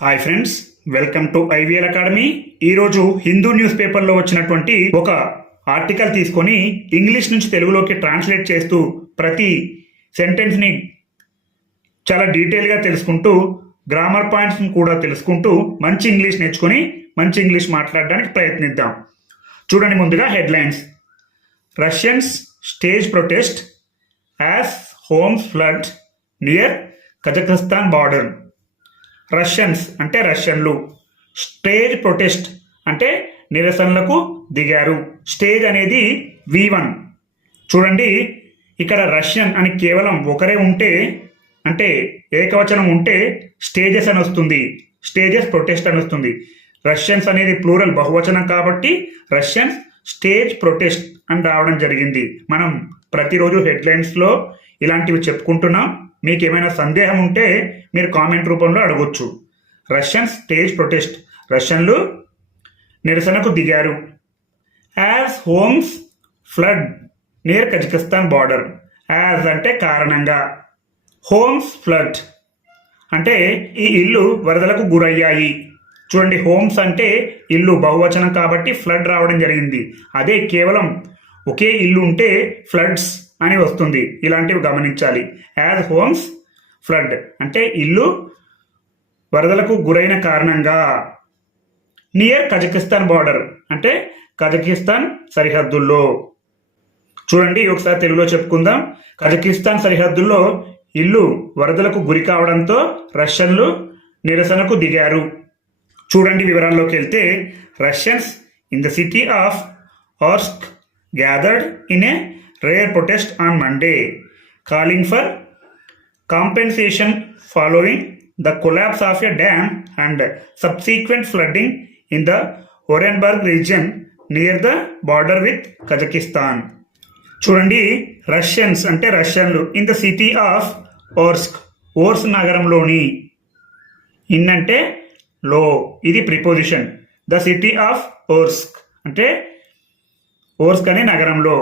Hi friends welcome to IVL academy ఈరోజు Hindu news పేపర్లో వచ్చినటువంటి ఒక ఆర్టికల్ తీసుకొని ఇంగ్లీష్ నుంచి తెలుగులోకి ట్రాన్స్లేట్ చేస్తూ ప్రతి సెంటెన్స్ని చాలా డీటెయిల్గా తెలుసుకుంటూ గ్రామర్ పాయింట్స్ని కూడా తెలుసుకుంటూ మంచి ఇంగ్లీష్ నేర్చుకొని మంచి ఇంగ్లీష్ మాట్లాడడానికి ప్రయత్నిద్దాం. చూడండి ముందుగా headlines Russians stage protest as homes flood near Kazakhstan border Russians అంటే రష్యన్లు. స్టేజ్ ప్రొటెస్ట్ అంటే నిరసనలకు దిగారు. స్టేజ్ అనేది వి వన్. చూడండి ఇక్కడ రష్యన్ అని కేవలం ఒకరే ఉంటే అంటే ఏకవచనం ఉంటే స్టేజెస్ అని వస్తుంది. స్టేజెస్ ప్రొటెస్ట్ అని వస్తుంది. రష్యన్స్ అనేది ప్లూరల్ బహువచనం కాబట్టి రష్యన్స్ స్టేజ్ ప్రొటెస్ట్ అని రావడం జరిగింది. మనం ప్రతిరోజు హెడ్లైన్స్లో ఇలాంటివి చెప్పుకుంటున్నాం. మీకు ఏమైనా సందేహం ఉంటే మీరు కామెంట్ రూపంలో అడగొచ్చు. Russian stage protest. రష్యన్లు నిరసనకు దిగారు. As homes flood near Kazakhstan border. As అంటే కారణంగా. హోమ్స్ ఫ్లడ్ అంటే ఈ ఇల్లు వరదలకు గురయ్యాయి. చూడండి హోమ్స్ అంటే ఇల్లు బహువచనం కాబట్టి ఫ్లడ్ రావడం జరిగింది. అదే కేవలం ఒకే ఇల్లు ఉంటే ఫ్లడ్స్ అని వస్తుంది. ఇలాంటివి గమనించాలి. యాజ్ హోమ్స్ ఫ్లడ్ అంటే ఇల్లు వరదలకు గురైన కారణంగా. నియర్ కజకిస్తాన్ బార్డర్ అంటే కజకిస్తాన్ సరిహద్దుల్లో. చూడండి ఒకసారి తెలుగులో చెప్పుకుందాం. కజకిస్తాన్ సరిహద్దుల్లో ఇల్లు వరదలకు గురి కావడంతో రష్యన్లు నిరసనకు దిగారు. చూడండి వివరాల్లోకి వెళ్తే Russians in the city of Orsk gathered in a rare protest on Monday calling for compensation following the collapse of a dam and subsequent flooding in the Orenburg region near the border with Kazakhstan చూడండి Russians అంటే రష్యన్లు in the city of Orsk ఓర్స్ నగరంలోని. In అంటే లో ఇది preposition the city of Orsk అంటే Orsk అనే నగరంలో.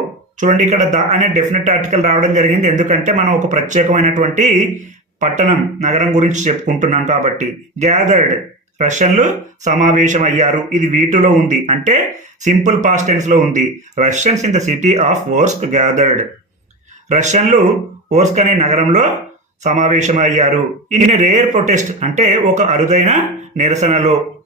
చూడండి ఇక్కడ ద అనే డెఫినెట్ ఆర్టికల్ రావడం జరిగింది. ఎందుకంటే మనం ఒక ప్రత్యేకమైనటువంటి పట్టణం నగరం గురించి చెప్పుకుంటున్నాం కాబట్టి. గ్యాదర్డ్ రష్యన్లు సమావేశమయ్యారు. ఇది వీటిలో ఉంది. అంటే సింపుల్ పాస్ట్ ఉంది. Russians in the city of Orsk gathered రష్యన్లు Orsk అనే నగరంలో సమావేశమయ్యారు. ఇన్ రేర్ ప్రొటెస్ట్ అంటే ఒక అరుదైన నిరసనలో.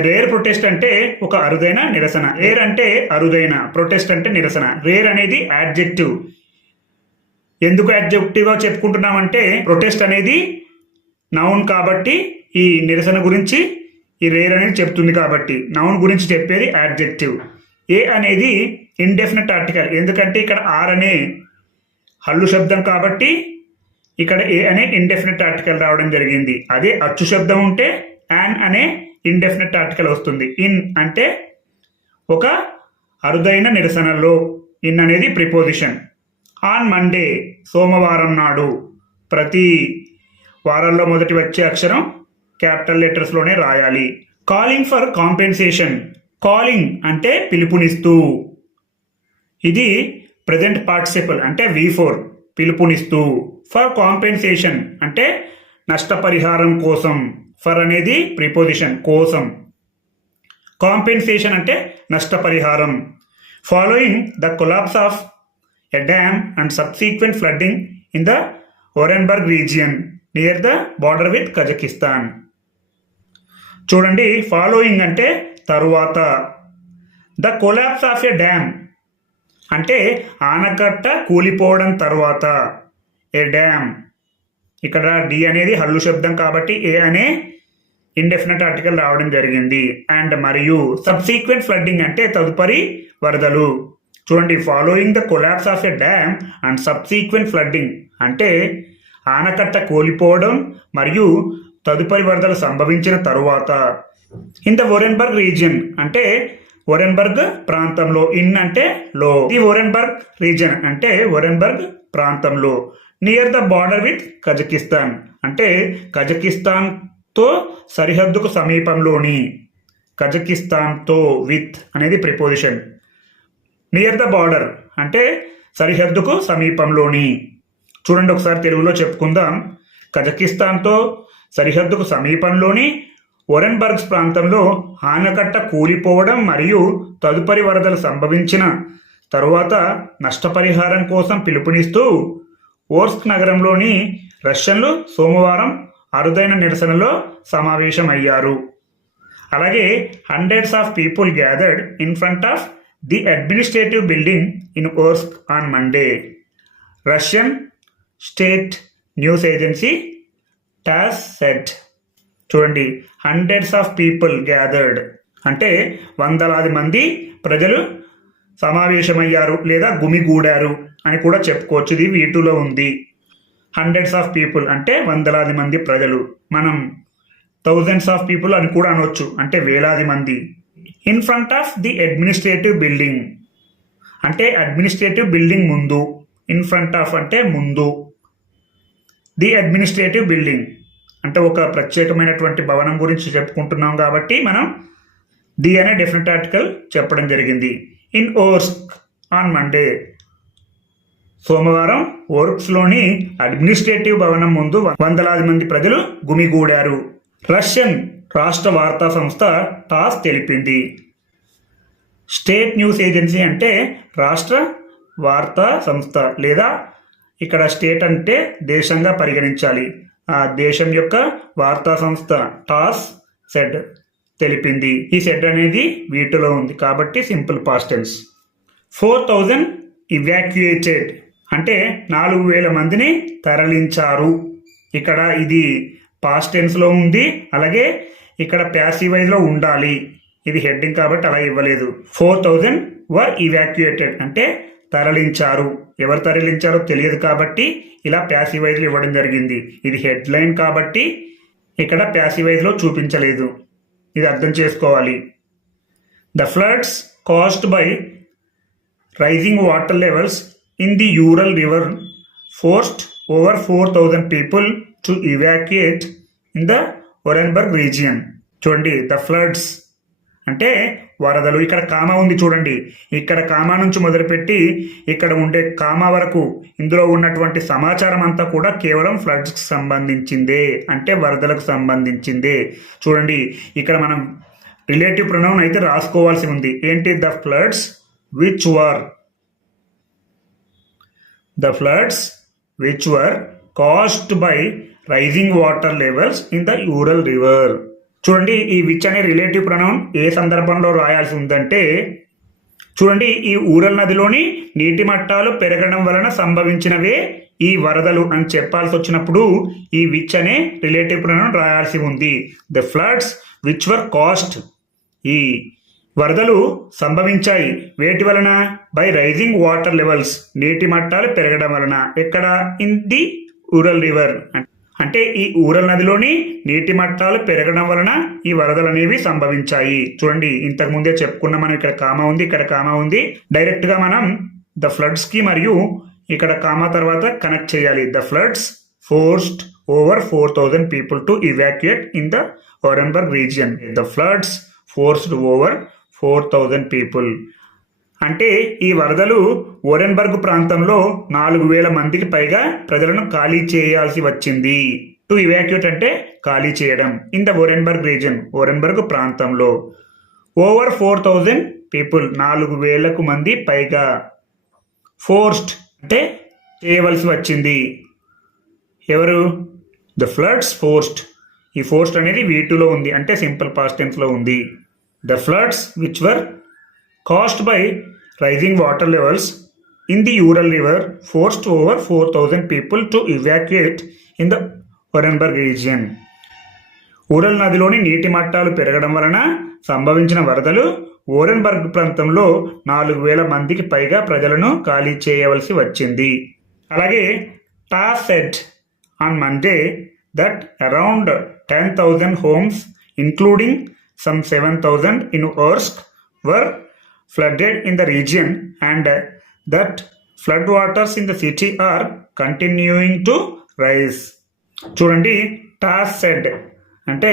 రేర్ ప్రొటెస్ట్ అంటే ఒక అరుదైన నిరసన. రేర్ అంటే అరుదైన. ప్రొటెస్ట్ అంటే నిరసన. రేర్ అనేది యాడ్జెక్టివ్ ఎందుకు యాడ్జెక్టివ్గా చెప్పుకుంటున్నామంటే ప్రొటెస్ట్ అనేది నౌన్ కాబట్టి ఈ నిరసన గురించి ఈ రేర్ అనేది చెప్తుంది కాబట్టి. నౌన్ గురించి చెప్పేది యాడ్జెక్టివ్ ఏ అనేది ఇండెఫినెట్ ఆర్టికల్ ఎందుకంటే ఇక్కడ ఆర్ అనే హల్లు శబ్దం కాబట్టి ఇక్కడ ఏ అనే ఇండెఫినెట్ ఆర్టికల్ రావడం జరిగింది. అదే అచ్చు శబ్దం ఉంటే యాన్ అనే ఇండెఫినెట్ ఆర్టికల్ వస్తుంది. ఇన్ అంటే ఒక అరుదైన నిరసనలో. ఇన్ అనేది ప్రిపోజిషన్ ఆన్ మండే సోమవారం నాడు ప్రతి వారాల్లో మొదటి వచ్చే అక్షరం క్యాపిటల్ లెటర్స్లోనే రాయాలి. కాలింగ్ ఫర్ కాంపెన్సేషన్ కాలింగ్ అంటే పిలుపునిస్తూ. ఇది ప్రజెంట్ పార్టిసిపల్ అంటే వి ఫోర్ పిలుపునిస్తూ. ఫర్ కాంపెన్సేషన్ అంటే నష్టపరిహారం కోసం. ఫర్ అనేది ప్రిపోజిషన్ కోసం. కాంపెన్సేషన్ అంటే నష్టపరిహారం. Following the collapse of a dam and subsequent flooding in the Orenburg region near the border with Kazakhstan. చూడండి ఫాలోయింగ్ అంటే తరువాత. The collapse of a dam అంటే ఆనకట్ట కూలిపోవడం తర్వాత. ఏ డ్యామ్. ఇక్కడ డి అనేది హల్లు శబ్దం కాబట్టి ఏ అనే ఇండెఫినెట్ ఆర్టికల్ రావడం జరిగింది. అండ్ మరియు సబ్సీక్వెంట్ ఫ్లడ్డింగ్ అంటే తదుపరి వరదలు. చూడండి following the collapse of a dam and subsequent flooding అంటే ఆనకట్ట కోల్పోవడం మరియు తదుపరి వరదలు సంభవించిన తరువాత. ఇన్ ద ఒరెన్బర్గ్ రీజియన్ అంటే ఒరెన్బర్గ్ ప్రాంతంలో ఇన్ అంటే లో. ది ఒరెన్బర్గ్ రీజన్ అంటే ఒరెన్బర్గ్ ప్రాంతంలో. Near the border with Kazakhstan అంటే కజకిస్తాన్తో సరిహద్దుకు సమీపంలోని. కజకిస్తాన్తో విత్ అనేది ప్రిపోజిషన్ నియర్ ద బార్డర్ అంటే సరిహద్దుకు సమీపంలోని. చూడండి ఒకసారి తెలుగులో చెప్పుకుందాం. కజకిస్తాన్తో సరిహద్దుకు సమీపంలోని ఒరెన్బర్గ్స్ ప్రాంతంలో ఆనకట్ట కూలిపోవడం మరియు తదుపరి వరదలు సంభవించిన తరువాత నష్టపరిహారం కోసం పిలుపునిస్తూ ఓర్స్క్ నగరంలోని రష్యన్లు సోమవారం అరుదైన నిరసనలో సమావేశమయ్యారు. అలాగే hundreds of people gathered in front of the administrative building in Orsk on Monday. Russian state news agency TASS said చూడండి. హండ్రెడ్స్ ఆఫ్ పీపుల్ గ్యాదర్డ్ అంటే వందలాది మంది ప్రజలు సమావేశమయ్యారు లేదా గుమిగూడారు అని కూడా చెప్పుకోవచ్చు. ఇది వీటిలో ఉంది. హండ్రెడ్స్ ఆఫ్ పీపుల్ అంటే వందలాది మంది ప్రజలు. మనం థౌజండ్స్ ఆఫ్ పీపుల్ అని కూడా అనొచ్చు. అంటే వేలాది మంది. In front of the administrative building అంటే అడ్మినిస్ట్రేటివ్ బిల్డింగ్ ముందు. ఇన్ ఫ్రంట్ ఆఫ్ అంటే ముందు. ది అడ్మినిస్ట్రేటివ్ బిల్డింగ్ అంటే ఒక ప్రత్యేకమైనటువంటి భవనం గురించి చెప్పుకుంటున్నాం కాబట్టి మనం ది అనే డెఫినెట్ ఆర్టికల్ చెప్పడం జరిగింది. In Orsk on Monday. సోమవారం ఓర్క్స్లోని అడ్మినిస్ట్రేటివ్ భవనం ముందు వందలాది మంది ప్రజలు గుమిగూడారు. రష్యన్ రాష్ట్ర వార్తా సంస్థ టాస్ తెలిపింది. స్టేట్ న్యూస్ ఏజెన్సీ అంటే రాష్ట్ర వార్తా సంస్థ లేదా ఇక్కడ స్టేట్ అంటే దేశంగా పరిగణించాలి. ఆ దేశం యొక్క వార్తా సంస్థ టాస్ సెడ్. తెలిపింది. ఈ సెడ్ అనేది వీటిలో ఉంది కాబట్టి simple past tense four thousand evacuated. అంటే నాలుగు వేల మందిని తరలించారు. ఇక్కడ ఇది పాస్ట్ టెన్స్లో ఉంది. అలాగే ఇక్కడ ప్యాసివైజ్లో ఉండాలి. ఇది హెడ్డింగ్ కాబట్టి అలా ఇవ్వలేదు. Four thousand were evacuated. అంటే తరలించారు. ఎవరు తరలించారో తెలియదు కాబట్టి ఇలా ప్యాసివైజ్లో ఇవ్వడం జరిగింది. ఇది హెడ్లైన్ కాబట్టి ఇక్కడ ప్యాసివైజ్లో చూపించలేదు. ఇది అర్థం చేసుకోవాలి. The floods caused by rising water levels in the Ural river forced over four thousand people to evacuate in the Orenburg region చూడండి ద ఫ్లడ్స్ అంటే వరదలు ఇక్కడ కామా ఉంది చూడండి. ఇక్కడ కామా నుంచి మొదలుపెట్టి ఇక్కడ ఉండే కామా వరకు ఇందులో ఉన్నటువంటి సమాచారం అంతా కూడా కేవలం ఫ్లడ్స్కి సంబంధించిందే అంటే వరదలకు సంబంధించిందే. చూడండి ఇక్కడ మనం రిలేటివ్ ప్రొనౌన్ అయితే రాసుకోవాల్సి ఉంది. ఏంటి? The floods which were? The floods which were caused by rising water levels in the Ural river. చూడండి ఈ విచ్ అనే రిలేటివ్ ప్రొనౌన్ ఏ సందర్భంలో రాయాల్సి ఉందంటే చూడండి ఈ ఊరల్ నదిలోని నీటి మట్టాలు పెరగడం వలన సంభవించినవే ఈ వరదలు అని చెప్పాల్సి వచ్చినప్పుడు ఈ విచ్ అనే రిలేటివ్ ప్రొనౌన్ రాయాల్సి ఉంది. The floods which were caused ఈ వరదలు సంభవించాయి. వేటి వలన? బై రైజింగ్ వాటర్ లెవెల్స్ నీటి మట్టాలు పెరగడం వలన. ఎక్కడ? ఇన్ ది ఊరల్ రివర్ అంటే ఈ ఊరల్ నదిలోని నీటి మట్టాలు పెరగడం వలన ఈ వరదలు అనేవి సంభవించాయి. చూడండి ఇంతకు ముందే చెప్పుకున్న మనం ఇక్కడ కామా ఉంది ఇక్కడ కామా ఉంది. డైరెక్ట్గా మనం ద ఫ్లడ్స్కి మరియు ఇక్కడ కామా తర్వాత కనెక్ట్ చేయాలి. The floods forced over four thousand people to evacuate in the Orenburg region the floods forced over four thousand people అంటే ఈ వరదలు ఓరెన్బర్గ్ ప్రాంతంలో నాలుగు వేల మందికి పైగా ప్రజలను ఖాళీ చేయాల్సి వచ్చింది. టు ఇవాక్యుయేట్ అంటే ఖాళీ చేయడం in the Orenburg region Orenburg ప్రాంతంలో. ఓవర్ ఫోర్ థౌజండ్ పీపుల్ నాలుగు వేలకు మంది పైగా ఫోర్స్డ్ అంటే చేయవలసి వచ్చింది. ఎవరు? ద ఫ్లడ్స్ ఫోర్స్డ్ ఈ ఫోర్స్డ్ అనేది వీటిలో ఉంది అంటే సింపుల్ పాస్టెన్స్లో ఉంది. The floods which were caused by rising water levels in the Ural River forced over 4,000 people to evacuate in the Orenburg region. Ural నదిలోని నీటి మట్టాలు పెరగడం వలన సంభవించిన వరదలు ఓరెన్బర్గ్ ప్రాంతంలో నాలుగు వేల మందికి పైగా ప్రజలను ఖాళీ చేయవలసి వచ్చింది అలాగే TASS said on Monday that around ten thousand homes including some seven thousand in Orsk were flooded in the region and that floodwaters in the city are continuing to rise. చూడండి టాస్ సెడ్ అంటే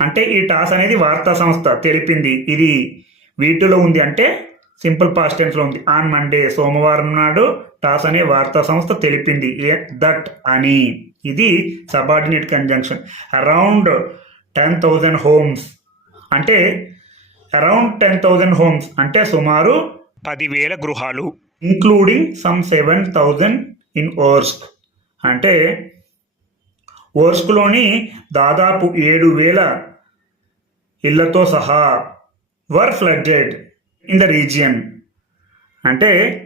అంటే ఈ toss అనేది వార్తా సంస్థ తెలిపింది. ఇది వీటిలో ఉంది అంటే సింపుల్ పాస్ట్ ఉంది. ఆన్ మండే సోమవారం నాడు టాస్ అనే వార్తా సంస్థ తెలిపింది. ఏ దట్ అని. ఇది subordinate conjunction around ten thousand homes. అంటే అరౌండ్ టెన్ థౌజండ్ హోమ్స్ అంటే సుమారు పదివేల గృహాలు including some seven thousand in Orsk. అంటే ఓర్స్క్లోని దాదాపు ఏడు వేల ఇళ్ళతో సహా were flooded in the region. అంటే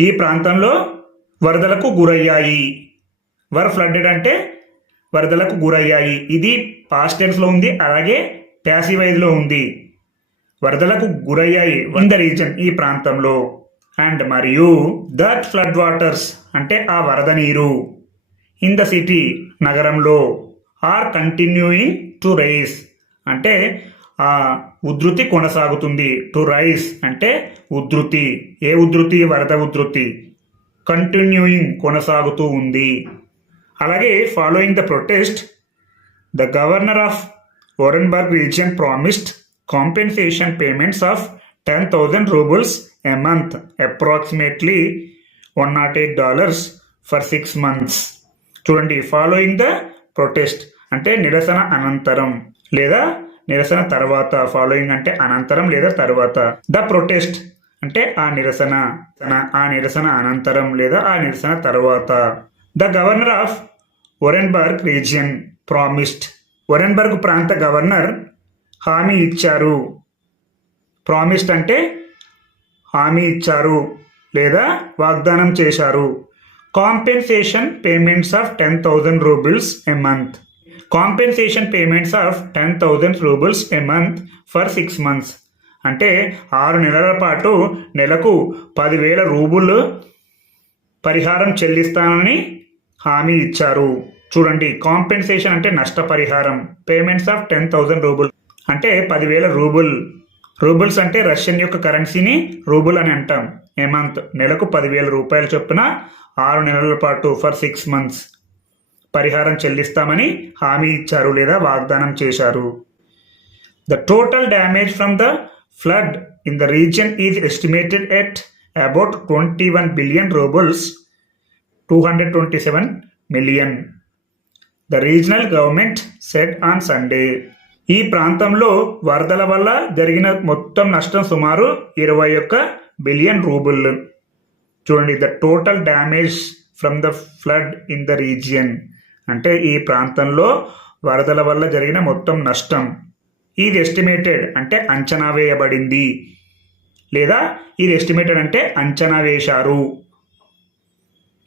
ఈ ప్రాంతంలో వరదలకు గురయ్యాయి. వర్ ఫ్లడ్డెడ్ అంటే వరదలకు గురయ్యాయి. ఇది పాస్ట్ టెన్స్లో ఉంది అలాగే ప్యాసివైజ్లో ఉంది. వరదలకు గురయ్యాయి ఇన్ ద రీజన్ ఈ ప్రాంతంలో. అండ్ మరియు దట్ ఫ్లడ్ వాటర్స్ అంటే ఆ వరద నీరు. ఇన్ ద సిటీ నగరంలో ఆర్ కంటిన్యూయింగ్ టు రైస్ అంటే ఆ ఉధృతి కొనసాగుతుంది. టు రైస్ అంటే ఉధృతి. ఏ ఉధృతి? వరద ఉధృతి. కంటిన్యూయింగ్ కొనసాగుతూ ఉంది. అలాగే following the protest the governor of Orenburg region promised compensation payments of ten thousand roubles a month approximately one naught eight dollars for six months చూడండి ఫాలోయింగ్ ద ప్రొటెస్ట్ అంటే నిరసన అనంతరం లేదా నిరసన తర్వాత ఫాలోయింగ్ అంటే అనంతరం లేదా తర్వాత. ద ప్రొటెస్ట్ అంటే ఆ నిరసన ఆ నిరసన అనంతరం లేదా ఆ నిరసన తర్వాత. The governor of Orenburg region promised Orenburg ప్రాంత గవర్నర్ హామీ ఇచ్చారు. ప్రామిస్డ్ అంటే హామీ ఇచ్చారు లేదా వాగ్దానం చేశారు. Compensation payments of ten thousand roubles a month. Compensation payments of ten thousand roubles a month for six months. అంటే ఆరు నెలల పాటు నెలకు పదివేల రూబులు పరిహారం చెల్లిస్తానని హామీ ఇచ్చారు. చూడండి కాంపెన్సేషన్ అంటే నష్టపరిహారం. Payments of ten thousand rouble అంటే పదివేల రూబుల్. రూబుల్స్ అంటే రష్యన్ యొక్క కరెన్సీని రూబుల్ అని అంటాం. A month? నెలకు పదివేల రూపాయల చొప్పున ఆరు నెలల పాటు ఫర్ సిక్స్ మంత్స్. పరిహారం చెల్లిస్తామని హామీ ఇచ్చారు లేదా వాగ్దానం చేశారు. The total damage from the flood in the region is estimated at about twenty one billion roubles two hundred twenty seven million. The regional government said on Sunday. ఈ ప్రాంతంలో వరదల వల్ల జరిగిన మొత్తం నష్టం సుమారు ఇరవై ఒక్క బిలియన్ రూబుల్ చూడండి the total damage from the flood in the region అంటే ఈ ప్రాంతంలో వరదల వల్ల జరిగిన మొత్తం నష్టం. ఇది ఎస్టిమేటెడ్ అంటే అంచనా వేయబడింది. లేదా ఇది ఎస్టిమేటెడ్ అంటే అంచనా వేశారు.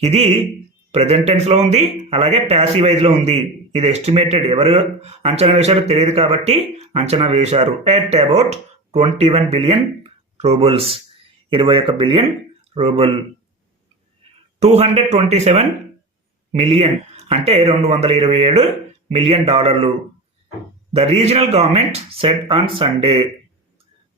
ఇది ప్రజెంట్ టెన్స్లో ఉంది అలాగే ప్యాసివైజ్లో ఉంది. ఇది ఎస్టిమేటెడ్ ఎవరు అంచనా వేశారో తెలియదు కాబట్టి అంచనా వేశారు. At about twenty one billion roubles ఇరవై ఒక billion rouble two hundred twenty seven million అంటే రెండు వందల ఇరవై ఏడు మిలియన్ డాలర్లు the regional government said on Sunday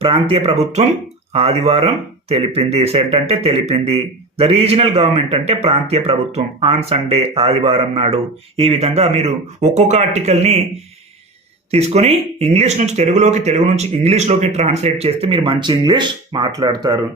ప్రాంతీయ ప్రభుత్వం ఆదివారం తెలిపింది. సెట్ అంటే తెలిపింది. ద రీజనల్ గవర్నమెంట్ అంటే ప్రాంతీయ ప్రభుత్వం ఆన్ సండే ఆదివారం నాడు. ఈ విధంగా మీరు ఒక్కొక్క ఆర్టికల్ని తీసుకొని ఇంగ్లీష్ నుంచి తెలుగులోకి తెలుగు నుంచి ఇంగ్లీష్లోకి ట్రాన్స్లేట్ చేస్తే మీరు మంచి ఇంగ్లీష్ మాట్లాడతారు.